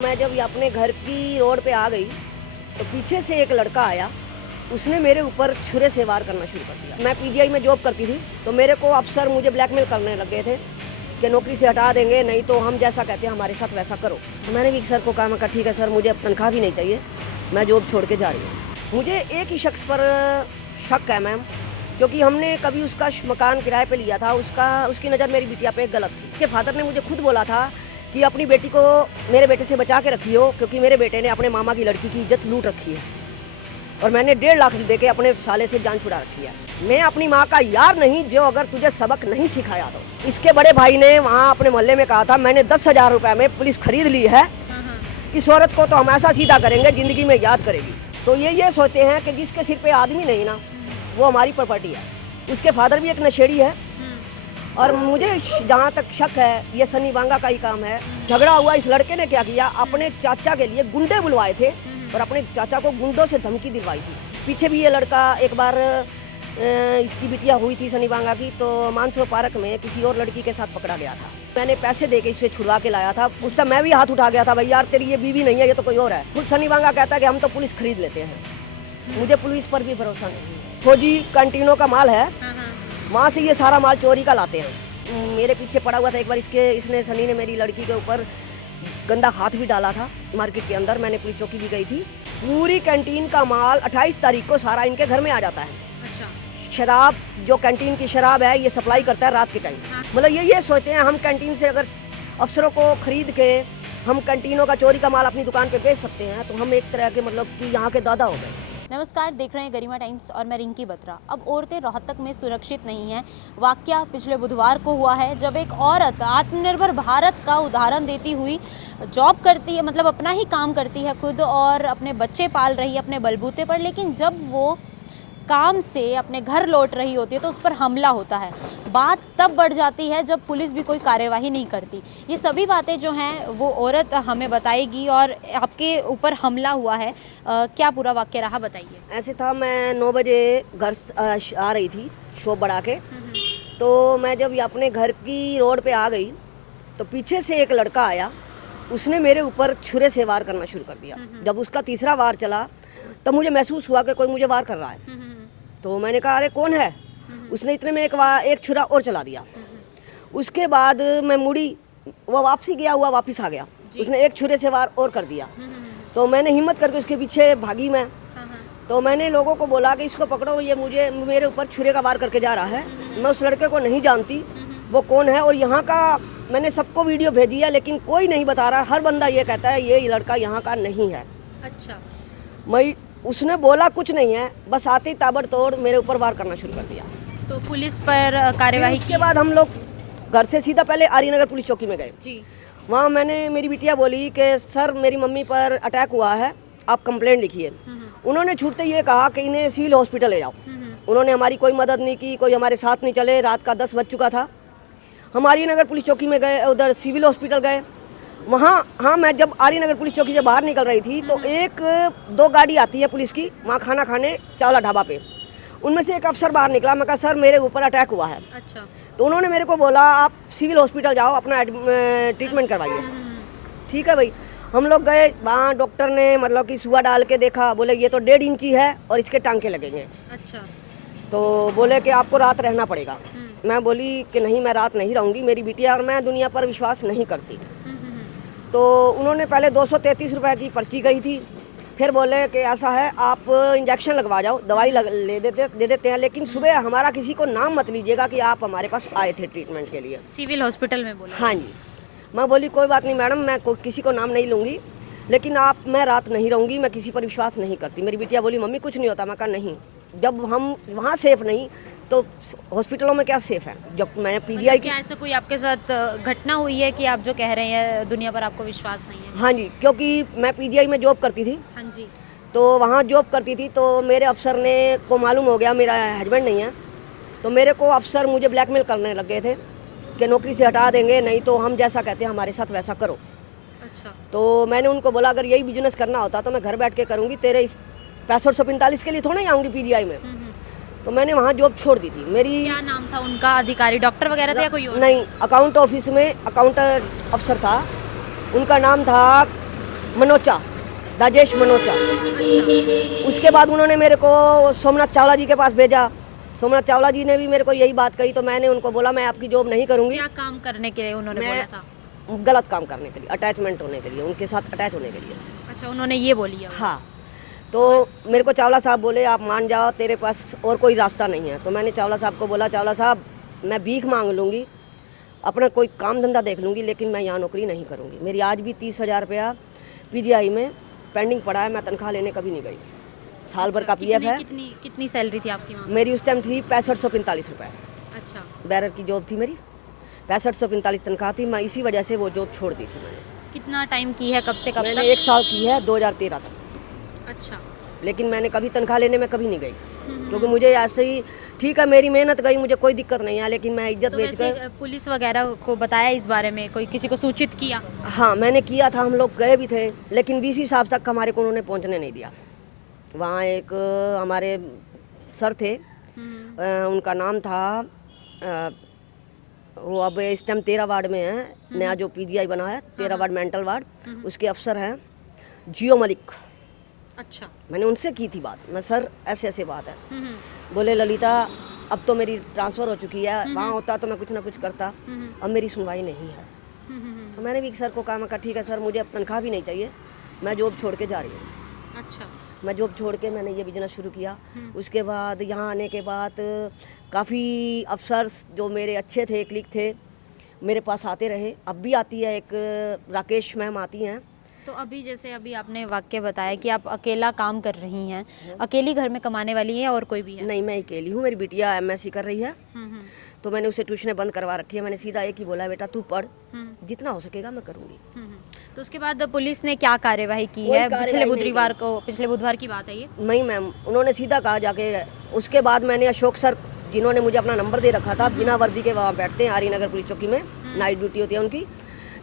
मैं जब अपने घर की रोड पे आ गई तो पीछे से एक लड़का आया, उसने मेरे ऊपर छुरे से वार करना शुरू कर दिया। मैं पीजीआई में जॉब करती थी तो मेरे को अफसर मुझे ब्लैकमेल करने लग गए थे कि नौकरी से हटा देंगे, नहीं तो हम जैसा कहते हैं हमारे साथ वैसा करो। तो मैंने भी सर को कहा, मैं कहा ठीक है सर, मुझे अब तनख्वाह भी नहीं चाहिए, मैं जॉब छोड़ के जा रही हूँ। मुझे एक ही शख्स पर शक है मैम, क्योंकि हमने कभी उसका मकान किराए पे लिया था, उसकी नज़र मेरी बिटिया पे गलत थी। उसके फादर ने मुझे खुद बोला था कि अपनी बेटी को मेरे बेटे से बचा के रखियो, क्योंकि मेरे बेटे ने अपने मामा की लड़की की इज्जत लूट रखी है और मैंने 1.5 लाख दे के अपने साले से जान छुड़ा रखी है। मैं अपनी माँ का यार नहीं जो अगर तुझे सबक नहीं सिखाया तो। इसके बड़े भाई ने वहाँ अपने मोहल्ले में कहा था, मैंने 10,000 रुपये में पुलिस खरीद ली है, इस औरत को तो हम ऐसा सीधा करेंगे जिंदगी में याद करेगी। तो ये सोचते हैं कि जिसके सिर पे आदमी नहीं ना, वो हमारी प्रॉपर्टी है। उसके फादर भी एक नशेड़ी है और मुझे जहाँ तक शक है ये सनी बांगा का ही काम है। झगड़ा हुआ, इस लड़के ने क्या किया, अपने चाचा के लिए गुंडे बुलवाए थे और अपने चाचा को गुंडों से धमकी दिलवाई थी। पीछे भी ये लड़का एक बार इसकी बिटिया हुई थी सनी बांगा की, तो मानसरोवर पार्क में किसी और लड़की के साथ पकड़ा गया था। मैंने पैसे दे के इसे छुड़वा के लाया था। उस टाइम मैं भी हाथ उठा गया था, भाई यार तेरी ये बीवी नहीं है, ये तो कोई और है। खुद सनी बांगा कहता है कि हम तो पुलिस खरीद लेते हैं। मुझे पुलिस पर भी भरोसा नहीं है। फौजी कैंटीनों का माल है, वहाँ से ये सारा माल चोरी का लाते हैं। मेरे पीछे पड़ा हुआ था एक बार, इसने सनी ने मेरी लड़की के ऊपर गंदा हाथ भी डाला था मार्केट के अंदर। मैंने पुलिस चौकी भी गई थी। पूरी कैंटीन का माल 28 तारीख को सारा इनके घर में आ जाता है। अच्छा। शराब, जो कैंटीन की शराब है, ये सप्लाई करता है रात के टाइम। मतलब ये सोचते हैं हम कैंटीन से अगर अफसरों को खरीद के हम कैंटीनों का चोरी का माल अपनी दुकान पे बेच सकते हैं, तो हम एक तरह के मतलब कि यहाँ के दादा हो गए। नमस्कार, देख रहे हैं गरिमा टाइम्स और मैं रिंकी बत्रा। अब औरतें रोहतक में सुरक्षित नहीं हैं। वाकया पिछले बुधवार को हुआ है, जब एक औरत आत्मनिर्भर भारत का उदाहरण देती हुई जॉब करती है, मतलब अपना ही काम करती है खुद और अपने बच्चे पाल रही है अपने बलबूते पर, लेकिन जब वो काम से अपने घर लौट रही होती है तो उस पर हमला होता है। बात तब बढ़ जाती है जब पुलिस भी कोई कार्यवाही नहीं करती। ये सभी बातें जो हैं वो औरत हमें बताएगी। और आपके ऊपर हमला हुआ है, क्या पूरा वाक्य रहा बताइए। ऐसे था, मैं 9 बजे घर आ रही थी शॉप बढ़ा के, तो मैं जब अपने घर की रोड पे आ गई तो पीछे से एक लड़का आया, उसने मेरे ऊपर छुरे से वार करना शुरू कर दिया। जब उसका तीसरा वार चला तब मुझे महसूस हुआ कि कोई मुझे वार कर रहा है। तो मैंने कहा अरे कौन है। उसने इतने में एक छुरा और चला दिया। उसके बाद मैं मुड़ी, वो वापसी गया हुआ वापस आ गया, उसने एक छुरे से वार और कर दिया। तो मैंने हिम्मत करके उसके पीछे भागी मैं। तो मैंने लोगों को बोला कि इसको पकड़ो, ये मेरे ऊपर छुरे का वार करके जा रहा है। मैं उस लड़के को नहीं जानती वो कौन है, और यहाँ का मैंने सबको वीडियो भेजी है लेकिन कोई नहीं बता रहा। हर बंदा ये कहता है ये लड़का यहाँ का नहीं है। अच्छा। उसने बोला कुछ नहीं है, बस आते ही ताबड़तोड़ मेरे ऊपर वार करना शुरू कर दिया। तो पुलिस पर कार्रवाई के बाद हम लोग घर से सीधा पहले आर्यनगर पुलिस चौकी में गए जी। वहाँ मेरी बिटिया बोली कि सर मेरी मम्मी पर अटैक हुआ है, आप कंप्लेंट लिखिए। उन्होंने छूटते ये कहा कि इन्हें सिविल हॉस्पिटल ले जाओ। उन्होंने हमारी कोई मदद नहीं की, कोई हमारे साथ नहीं चले। रात का 10 बज चुका था। हम आर्यनगर पुलिस चौकी में गए, उधर सिविल हॉस्पिटल गए। वहाँ हाँ, मैं जब आर्यनगर पुलिस चौकी से बाहर निकल रही थी तो 1-2 गाड़ी आती है पुलिस की वहाँ खाना खाने चावला ढाबा पे। उनमें से एक अफसर बाहर निकला। मैं कहा सर मेरे ऊपर अटैक हुआ है। अच्छा। तो उन्होंने मेरे को बोला आप सिविल हॉस्पिटल जाओ, अपना ट्रीटमेंट करवाइए। ठीक है भाई, हम लोग गए वहाँ। डॉक्टर ने मतलब कि सुआ डाल के देखा, बोले ये तो 1.5 इंची है और इसके टांके लगेंगे। अच्छा। तो बोले कि आपको रात रहना पड़ेगा। मैं बोली कि नहीं, मैं रात नहीं रहूँगी, मेरी बिटिया और मैं दुनिया पर विश्वास नहीं करती। तो उन्होंने पहले 233 रुपये की पर्ची गई थी, फिर बोले कि ऐसा है आप इंजेक्शन लगवा जाओ, दवाई दे देते हैं, लेकिन सुबह हमारा किसी को नाम मत लीजिएगा कि आप हमारे पास आए थे ट्रीटमेंट के लिए। सिविल हॉस्पिटल में बोला? हाँ जी। मैं बोली कोई बात नहीं मैडम, मैं किसी को नाम नहीं लूँगी, लेकिन मैं रात नहीं रहूँगी, मैं किसी पर विश्वास नहीं करती। मेरी बिटिया बोली मम्मी कुछ नहीं होता। मैं कहा नहीं, जब हम वहाँ सेफ नहीं तो हॉस्पिटलों में क्या सेफ है। जब मैंने पीजीआई की, ऐसा कोई आपके साथ घटना हुई है कि आप जो कह रहे हैं दुनिया पर आपको विश्वास नहीं है? हाँ जी, क्योंकि मैं पीजीआई में जॉब करती थी। हाँ जी। तो वहाँ जॉब करती थी तो मेरे अफसर को मालूम हो गया मेरा हस्बैंड नहीं है, तो मेरे को अफसर मुझे ब्लैकमेल करने लग गए थे कि नौकरी से हटा देंगे, नहीं तो हम जैसा कहते हैं हमारे साथ वैसा करो। अच्छा। तो मैंने उनको बोला अगर यही बिजनेस करना होता तो मैं घर बैठ के करूँगी, तेरे इस 6545 के लिए थोड़ा ही आऊँगी पीजीआई में। तो मैंने वहाँ जॉब छोड़ दी थी। मेरी क्या नाम था उनका? अधिकारी डॉक्टर वगैरह थे या कोई और? नहीं, अकाउंट ऑफिस में अकाउंट अफसर था, उनका नाम था मनोचा, राजेश मनोचा। अच्छा। उसके बाद उन्होंने मेरे को सोमनाथ चावला जी के पास भेजा। सोमनाथ चावला जी ने भी मेरे को यही बात कही, तो मैंने उनको बोला मैं आपकी जॉब नहीं करूँगी। क्या काम करने के लिए उन्होंने बोला था? मैं गलत काम करने के लिए, अटैचमेंट होने के लिए, उनके साथ अटैच होने के लिए। अच्छा, उन्होंने ये बोली है? हाँ, तो मेरे को चावला साहब बोले आप मान जाओ, तेरे पास और कोई रास्ता नहीं है। तो मैंने चावला साहब को बोला चावला साहब मैं भीख मांग लूँगी, अपना कोई काम धंधा देख लूँगी, लेकिन मैं यहाँ नौकरी नहीं करूँगी। मेरी आज भी 30,000 रुपया पीजीआई में पेंडिंग पड़ा है, मैं तनख्वाह लेने कभी नहीं गई। साल भर का पीएफ है। कितनी सैलरी थी आपकी वहाँ? मेरी उस टाइम थी 6545 रुपये। अच्छा। बैरर की जॉब थी मेरी, 6545 तनख्वाह थी। मैं इसी वजह से वो जॉब छोड़ दी थी मैंने। कितना टाइम की है, कब से कब मैंने तक? 1 साल की है, 2013 तक। अच्छा। लेकिन मैंने कभी तनख्वाह लेने में कभी नहीं गई, क्योंकि मुझे ऐसे ही ठीक है, मेरी मेहनत गई, मुझे कोई दिक्कत नहीं है, लेकिन मैं इज्जत तो बेच कर। वैसे पुलिस वगैरह को बताया इस बारे में, कोई किसी को सूचित किया? हाँ मैंने किया था, हम लोग गए भी थे, लेकिन वीसी साहब तक हमारे को उन्होंने पहुंचने नहीं दिया। वहाँ एक हमारे सर थे, उनका नाम था वो अब इस टाइम 13 वार्ड में है, नया जो पीजीआई बना है 13 वार्ड मेंटल वार्ड, उसके अफसर हैं जियो मलिक। अच्छा। मैंने उनसे की थी बात, मैं सर ऐसे ऐसे बात है। बोले ललिता अब तो मेरी ट्रांसफ़र हो चुकी है, वहाँ होता तो मैं कुछ ना कुछ करता, अब मेरी सुनवाई नहीं है। तो मैंने भी सर को कहा, मैं कहा ठीक है सर, मुझे अब तनख्वाह भी नहीं चाहिए, मैं जॉब छोड़ के जा रही हूँ। अच्छा। मैं जॉब छोड़ के मैंने ये बिजनेस शुरू किया। उसके बाद यहाँ आने के बाद काफ़ी अफसर जो मेरे अच्छे थे, क्लिक थे, मेरे पास आते रहे, अब भी आती है, एक राकेश मैम आती हैं। तो अभी जैसे अभी आपने वाक्य बताया कि आप अकेला काम कर रही हैं, अकेली घर में कमाने वाली है और कोई भी है? नहीं, मैं अकेली हूँ, मेरी बिटिया एमएससी कर रही है, तो मैंने उसे ट्यूशनें बंद करवा रखी है। मैंने सीधा एक ही बोला है बेटा तू पढ़, जितना हो सकेगा मैं करूँगी। तो उसके बाद पुलिस ने क्या कार्यवाही की है? पिछले बुधवार की बात है ये? नहीं मैम, उन्होंने सीधा कहा जाके। उसके बाद मैंने अशोक सर, जिन्होंने मुझे अपना नंबर दे रखा था, बिना वर्दी के वहाँ बैठते हैं आरी नगर पुलिस चौकी में, नाइट ड्यूटी होती है उनकी,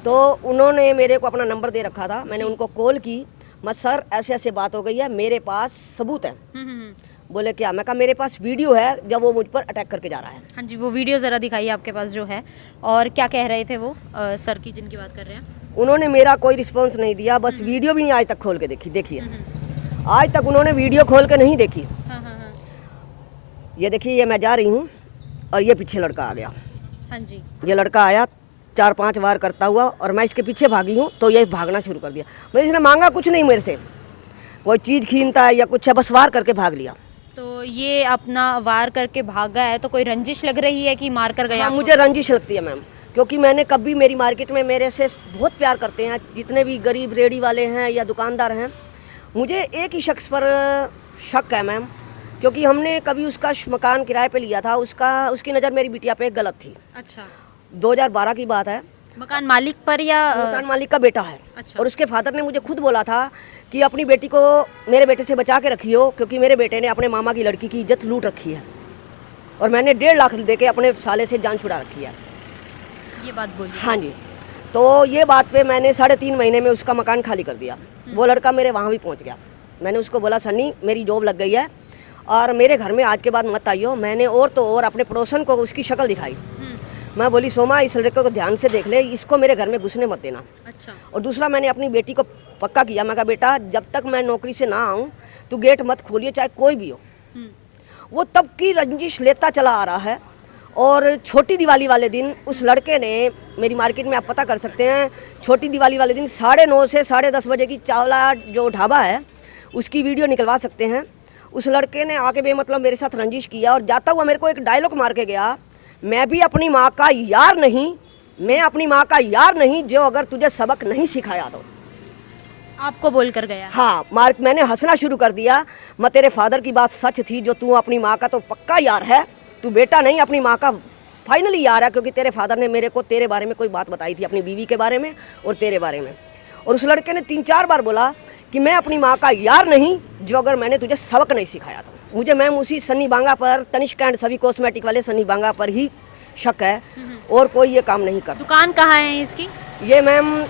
तो उन्होंने मेरे को अपना नंबर दे रखा था। मैंने उनको कॉल की, मैं सर ऐसे ऐसे बात हो गई है, मेरे पास सबूत है। बोले क्या? मैं कहा मेरे पास वीडियो है जब वो मुझ पर अटैक करके जा रहा है। हाँ जी, वो वीडियो ज़रा दिखाइए आपके पास जो है। और क्या कह रहे थे वो सर की जिनकी बात कर रहे हैं? उन्होंने मेरा कोई रिस्पॉन्स नहीं दिया, बस वीडियो भी नहीं आज तक खोल के देखी। देखिए आज तक उन्होंने वीडियो खोल के नहीं देखी। ये देखिए, ये मैं जा रही हूँ और ये पीछे लड़का आ गया। हाँ जी। ये लड़का आया 4-5 वार करता हुआ, और मैं इसके पीछे भागी हूँ, तो ये भागना शुरू कर दिया। मैंने इसने मांगा कुछ नहीं मेरे से, कोई चीज़ छीनता है या कुछ है, बस वार करके भाग लिया। तो ये अपना वार करके भागा है, तो कोई रंजिश लग रही है कि मार कर गया? हाँ, मुझे रंजिश लगती है मैम, क्योंकि मैंने कभी, मेरी मार्केट में मेरे से बहुत प्यार करते हैं, जितने भी गरीब रेडी वाले हैं या दुकानदार हैं, मुझे एक ही शख्स पर शक है मैम, क्योंकि हमने कभी उसका मकान किराए पे लिया था, उसकी नज़र मेरी बिटिया पे गलत थी। अच्छा। 2012 की बात है। मकान मालिक पर या? मकान मालिक का बेटा है। अच्छा। और उसके फादर ने मुझे खुद बोला था कि अपनी बेटी को मेरे बेटे से बचा के रखियो, क्योंकि मेरे बेटे ने अपने मामा की लड़की की इज्जत लूट रखी है, और मैंने 1.5 लाख दे के अपने साले से जान छुड़ा रखी है। ये बात बोली? हाँ जी। तो ये बात पे मैंने 3.5 महीने में उसका मकान खाली कर दिया। वो लड़का मेरे वहाँ भी पहुँच गया। मैंने उसको बोला सन्नी मेरी जॉब लग गई है और मेरे घर में आज के बाद मत आइयो। मैंने और तो और अपने पड़ोसन को उसकी शक्ल दिखाई। मैं बोली सोमा इस लड़के को ध्यान से देख ले, इसको मेरे घर में घुसने मत देना। अच्छा। और दूसरा मैंने अपनी बेटी को पक्का किया, मैं कहा बेटा जब तक मैं नौकरी से ना आऊँ तो गेट मत खोलिए, चाहे कोई भी हो। वो तब की रंजिश लेता चला आ रहा है। और छोटी दिवाली वाले दिन उस लड़के ने, मेरी मार्केट में आप पता कर सकते हैं, छोटी दिवाली वाले दिन 9:30 से 10:30 बजे की चावला जो ढाबा है उसकी वीडियो निकलवा सकते हैं। उस लड़के ने आके बेमतलब मेरे साथ रंजिश किया और जाता हुआ मेरे को एक डायलॉग मार के गया, मैं भी अपनी माँ का यार नहीं, मैं अपनी माँ का यार नहीं जो अगर तुझे सबक नहीं सिखाया तो। आपको बोल कर गया? हाँ, मैंने हंसना शुरू कर दिया। मैं तेरे फादर की बात सच थी, जो तू अपनी माँ का तो पक्का यार है, तू बेटा नहीं अपनी माँ का फाइनली यार है, क्योंकि तेरे फादर ने मेरे को तेरे बारे में कोई बात बताई थी, अपनी बीवी के बारे में और तेरे बारे में। और उस लड़के ने 3-4 बार बोला कि मैं अपनी माँ का यार नहीं जो अगर मैंने तुझे सबक नहीं सिखाया था। मुझे मैम उसी सन्नी बांगा पर, तनिष्क एंड सभी कॉस्मेटिक वाले सन्नी बांगा पर ही शक है, और कोई ये काम नहीं कर। दुकान कहाँ है इसकी? ये मैम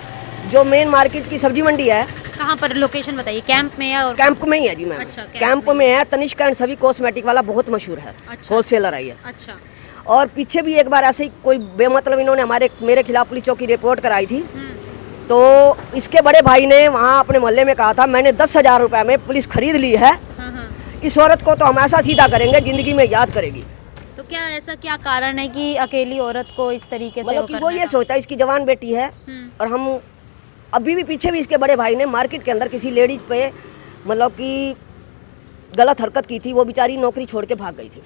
जो मेन मार्केट की सब्जी मंडी है। कहाँ पर? लोकेशन बताइए। कैंप में या? और कैंप में ही है जी मैम। अच्छा, कैंप में है। तनिष्क एंड सभी कॉस्मेटिक वाला बहुत मशहूर है। अच्छा। होलसेलर है ये। अच्छा। और पीछे भी एक बार ऐसे ही कोई बेमतलब इन्होंने मेरे खिलाफ पुलिस चौकी रिपोर्ट कराई थी, तो इसके बड़े भाई ने वहाँ अपने मोहल्ले में कहा था मैंने 10,000 रुपये में पुलिस खरीद ली है, इस औरत को तो हम ऐसा सीधा करेंगे ज़िंदगी में याद करेगी। तो क्या ऐसा क्या कारण है कि अकेली औरत को इस तरीके से मतलब कि वो ये सोचता है इसकी जवान बेटी है, और हम अभी भी पीछे भी इसके बड़े भाई ने मार्केट के अंदर किसी लेडीज पे मतलब कि गलत हरकत की थी, वो बेचारी नौकरी छोड़ के भाग गई थी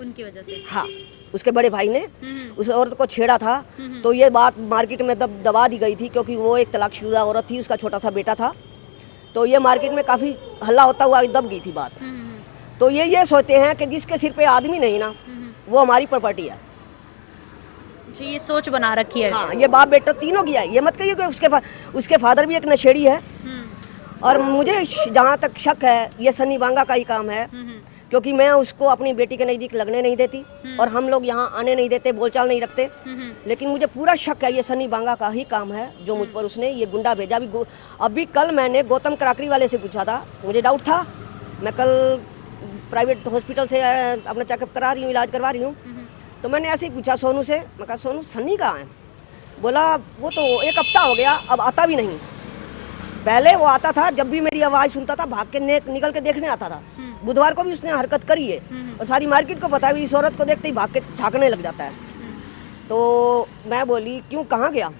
उनकी वजह से। हाँ, उसके बड़े भाई ने उस औरत को छेड़ा था, तो ये बात मार्केट में दबा दी गई थी, क्योंकि वो एक तलाकशुदा औरत थी, उसका छोटा सा बेटा था, तो ये मार्केट में काफ़ी हल्ला होता हुआ दब गई थी बात। तो ये सोचते हैं कि जिसके सिर पे आदमी नहीं ना, वो हमारी प्रॉपर्टी है। जी, ये सोच बना रखी है। हाँ, ये बाप बेटा तीनों की है। ये मत कहिए कि उसके फादर भी एक नशेड़ी है, और मुझे जहाँ तक शक है ये सन्नी बांगा का ही काम है, क्योंकि मैं उसको अपनी बेटी के नज़दीक लगने नहीं देती, और हम लोग यहाँ आने नहीं देते, बोलचाल नहीं रखते, लेकिन मुझे पूरा शक है ये सन्नी बांगा का ही काम है, जो मुझ पर उसने ये गुंडा भेजा। अभी कल मैंने गौतम कराकरी वाले से पूछा था, मुझे डाउट था, मैं कल प्राइवेट हॉस्पिटल से अपना चेकअप करा रही हूँ, इलाज करवा रही हूँ, तो मैंने ऐसे ही पूछा सोनू से, मैं कहा सोनू सन्नी कहाँ है? बोला वो तो 1 हफ्ता हो गया, अब आता भी नहीं। पहले वो आता था, जब भी मेरी आवाज़ सुनता था भाग के निकल के देखने आता था। बुधवार को भी उसने हरकत करी है, और सारी मार्केट को पता है, इस औरत को देखते ही भाग के झाँकने लग जाता है। तो मैं बोली क्यों, कहाँ गया?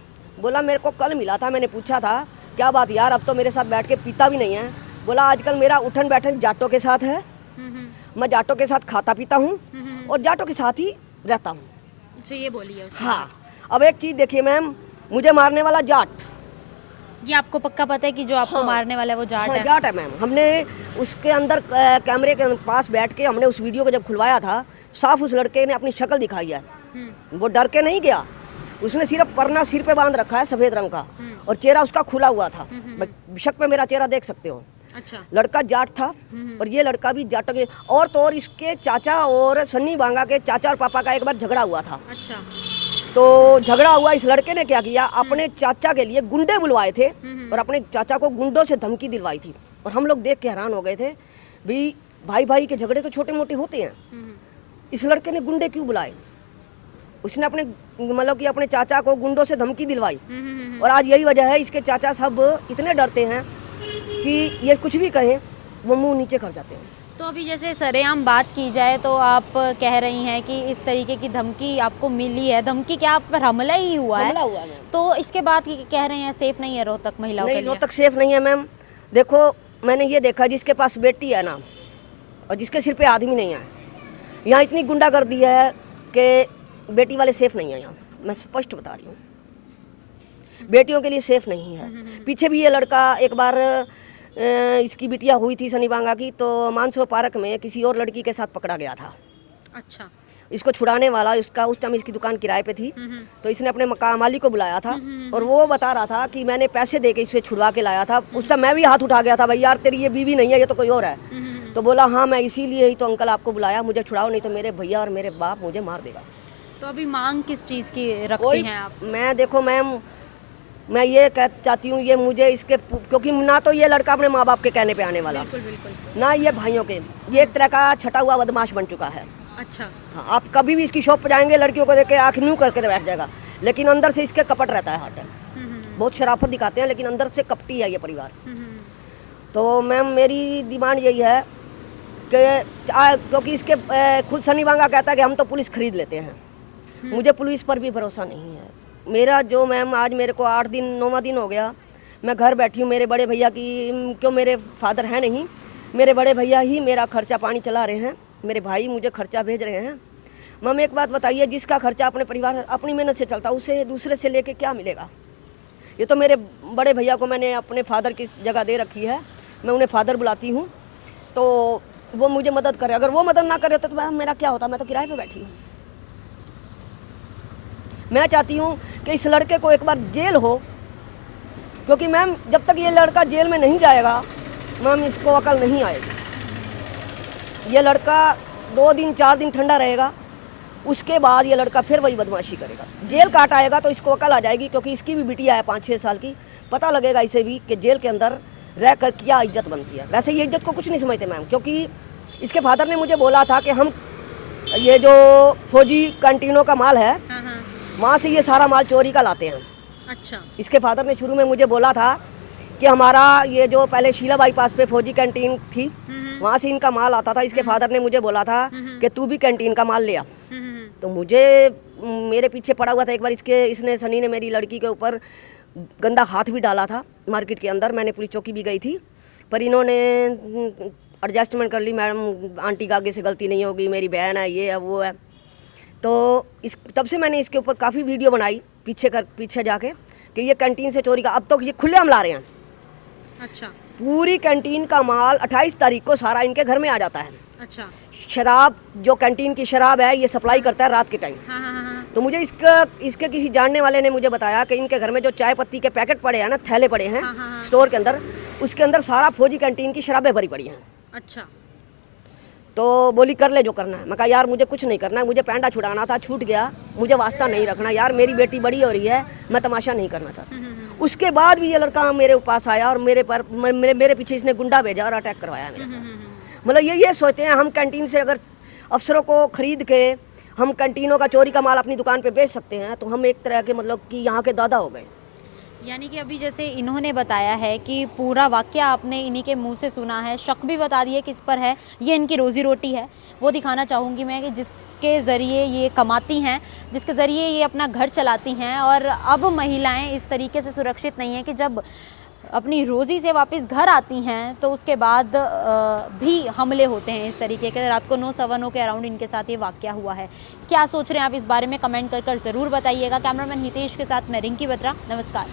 बोला मेरे को कल मिला था, मैंने पूछा था क्या बात यार, अब तो मेरे साथ बैठ के पीता भी नहीं है। बोला आजकल मेरा उठन बैठन जाटों के साथ है, मैं जाटों के साथ खाता पीता हूँ, और जाटों के साथ ही रहता हूँ। अच्छा, ये बोली है उसने। हाँ, अब एक चीज़ देखिए मैम, मुझे मारने वाला जाट, ये आपको पक्का पता है कि जो आपको मारने वाला है वो जाट हाँ, है? जाट है मैम। हमने उसके अंदर कैमरे के पास बैठ के हमने उस वीडियो को जब खुलवाया था, साफ उस लड़के ने अपनी शक्ल दिखाई है, वो डर के नहीं गया, उसने सिर्फ परना सिर पे बांध रखा है सफ़ेद रंग का, और चेहरा उसका खुला हुआ था, बेशक पे मेरा चेहरा देख सकते हो। अच्छा। लड़का जाट था, और ये लड़का भी जाट के, और तो और इसके चाचा और सन्नी बांगा के चाचा और पापा का एक बार झगड़ा हुआ था। अच्छा। तो झगड़ा हुआ, इस लड़के ने क्या किया, अपने चाचा के लिए गुंडे बुलवाए थे, और अपने चाचा को गुंडों से धमकी दिलवाई थी, और हम लोग देख के हैरान हो गए थे भी, भाई भाई के झगड़े तो छोटे मोटे होते हैं, इस लड़के ने गुंडे क्यों बुलाए? उसने अपने मतलब कि अपने चाचा को गुंडों से धमकी दिलवाई, और आज यही वजह है इसके चाचा सब इतने डरते हैं कि ये कुछ भी कहें वो मुंह नीचे कर जाते हैं। तो अभी जैसे सरेआम बात की जाए तो आप कह रही हैं कि इस तरीके की धमकी आपको मिली है, धमकी क्या आप पर हमला ही हुआ है? हमला हुआ है मैम। तो इसके बाद कह रहे हैं सेफ नहीं है रोहतक महिलाओं के लिए? रोहतक सेफ नहीं है मैम। देखो मैंने ये देखा, जिसके पास बेटी है ना, और जिसके सिर पे आदमी नहीं है, यहाँ इतनी गुंडागर्दी है कि बेटी वाले सेफ नहीं है यहाँ, मैं स्पष्ट बता रही हूँ, बेटियों के लिए सेफ नहीं है। पीछे भी ये लड़का एक बार इसकी बिटिया हुई थी सनी बांगा की, तो मानसरोवर पार्क में किसी और लड़की के साथ पकड़ा गया था। अच्छा। इसको छुड़ाने वाला उसका, उस टाइम इसकी दुकान किराए पे थी, तो इसने अपने मकान मालिक को बुलाया था, और वो बता रहा था कि मैंने पैसे दे के इसे छुड़वा के लाया था। उस टाइम मैं भी हाथ उठा गया था, भाई यार तेरी ये बीवी नहीं है, ये तो कोई और है। तो बोला हाँ मैं इसीलिए ही तो अंकल आपको बुलाया, मुझे छुड़ाओ, नहीं तो मेरे भैया और मेरे बाप मुझे मार देगा। तो अभी मांग किस चीज़ की रखती हैं आप? मैं देखो मैम, मैं ये चाहती हूँ, ये मुझे इसके, क्योंकि ना तो ये लड़का अपने माँ बाप के कहने पे आने वाला, बिल्कुल बिल्कुल, ना ये भाइयों के, ये एक तरह का छटा हुआ बदमाश बन चुका है। अच्छा। हाँ, आप कभी भी इसकी शॉप पर जाएंगे, लड़कियों को देख के आँख न्यू करके बैठ जाएगा, लेकिन अंदर से इसके कपट रहता है हर टाइम। बहुत शराफत दिखाते हैं, लेकिन अंदर से कपटी है ये परिवार। तो मैम मेरी डिमांड यही है कि क्योंकि इसके खुद सनी बांगा कहता है कि हम तो पुलिस खरीद लेते हैं, मुझे पुलिस पर भी भरोसा नहीं है। मेरा जो मैम आज मेरे को 8 दिन 9वां दिन हो गया, मैं घर बैठी हूँ, मेरे बड़े भैया की, क्यों मेरे फादर हैं नहीं, मेरे बड़े भैया ही मेरा खर्चा पानी चला रहे हैं, मेरे भाई मुझे खर्चा भेज रहे हैं। मैम एक बात बताइए, जिसका खर्चा अपने परिवार अपनी मेहनत से चलता, उसे दूसरे से लेके क्या मिलेगा? ये तो मेरे बड़े भैया को मैंने अपने फादर की जगह दे रखी है, मैं उन्हें फादर बुलाती हूँ, तो वो मुझे मदद करे। अगर वो मदद ना करे तो मैम मेरा क्या होता, मैं तो किराए पे बैठी हूँ। मैं चाहती हूँ कि इस लड़के को एक बार जेल हो, क्योंकि मैम जब तक ये लड़का जेल में नहीं जाएगा मैम इसको अकल नहीं आएगी। ये लड़का 2 दिन 4 दिन ठंडा रहेगा, उसके बाद ये लड़का फिर वही बदमाशी करेगा। जेल काट आएगा तो इसको अकल आ जाएगी, क्योंकि इसकी भी बिटिया है 5-6 साल की, पता लगेगा इसे भी कि जेल के अंदर रह कर क्या इज्जत बनती है। वैसे ये इज्जत को कुछ नहीं समझते मैम, क्योंकि इसके फादर ने मुझे बोला था कि हम ये जो फौजी कैंटीनों का माल है, वहाँ से ये सारा माल चोरी का लाते हैं, अच्छा। इसके फादर ने शुरू में मुझे बोला था कि हमारा ये जो पहले शीला बाईपास पे फौजी कैंटीन थी, वहाँ से इनका माल आता था। इसके फादर ने मुझे बोला था कि तू भी कैंटीन का माल ले आ। तो मुझे मेरे पीछे पड़ा हुआ था। एक बार इसने सनी ने मेरी लड़की के ऊपर गंदा हाथ भी डाला था मार्केट के अंदर। मैंने पुलिस चौकी भी गई थी, पर इन्होंने एडजस्टमेंट कर ली। मैडम आंटी का आगे से गलती नहीं होगी, मेरी बहन है, ये है वो है। तो तब से मैंने इसके ऊपर काफ़ी वीडियो बनाई पीछे जाके कि ये कैंटीन से चोरी का। अब तो ये खुले हम ला रहे हैं। अच्छा। पूरी कैंटीन का माल 28 तारीख को सारा इनके घर में आ जाता है। अच्छा। शराब, जो कैंटीन की शराब है, ये सप्लाई करता है रात के टाइम। हाँ। तो मुझे इसके किसी जानने वाले ने मुझे बताया कि इनके घर में जो चाय पत्ती के पैकेट पड़े हैं ना, थैले पड़े हैं स्टोर के अंदर, उसके अंदर सारा फौजी कैंटीन की शराबें भरी पड़ी हैं। अच्छा। तो बोली कर ले जो करना है। मैं कहा यार मुझे कुछ नहीं करना है, मुझे पैंडा छुड़ाना था, छूट गया, मुझे वास्ता नहीं रखना यार, मेरी बेटी बड़ी हो रही है, मैं तमाशा नहीं करना चाहता। उसके बाद भी ये लड़का मेरे पास आया और मेरे पीछे इसने गुंडा भेजा और अटैक करवाया मेरे पर। मतलब ये सोचते हैं हम कैंटीन से अगर अफसरों को खरीद के हम कैंटीनों का चोरी का माल अपनी दुकान पे बेच सकते हैं, तो हम एक तरह के मतलब कि यहाँ के दादा हो गए। यानी कि अभी जैसे इन्होंने बताया है कि पूरा वाक्य आपने इन्हीं के मुंह से सुना है, शक भी बता दिए किस पर है, ये इनकी रोजी रोटी है। वो दिखाना चाहूँगी मैं कि जिसके ज़रिए ये कमाती हैं, जिसके ज़रिए ये अपना घर चलाती हैं। और अब महिलाएं इस तरीके से सुरक्षित नहीं हैं कि जब अपनी रोज़ी से वापस घर आती हैं तो उसके बाद भी हमले होते हैं इस तरीके के। रात को 9 सवा 9 के अराउंड इनके साथ ये वाक़या हुआ है। क्या सोच रहे हैं आप इस बारे में कमेंट कर ज़रूर बताइएगा। कैमरामैन हितेश के साथ मैं रिंकी बत्रा, नमस्कार।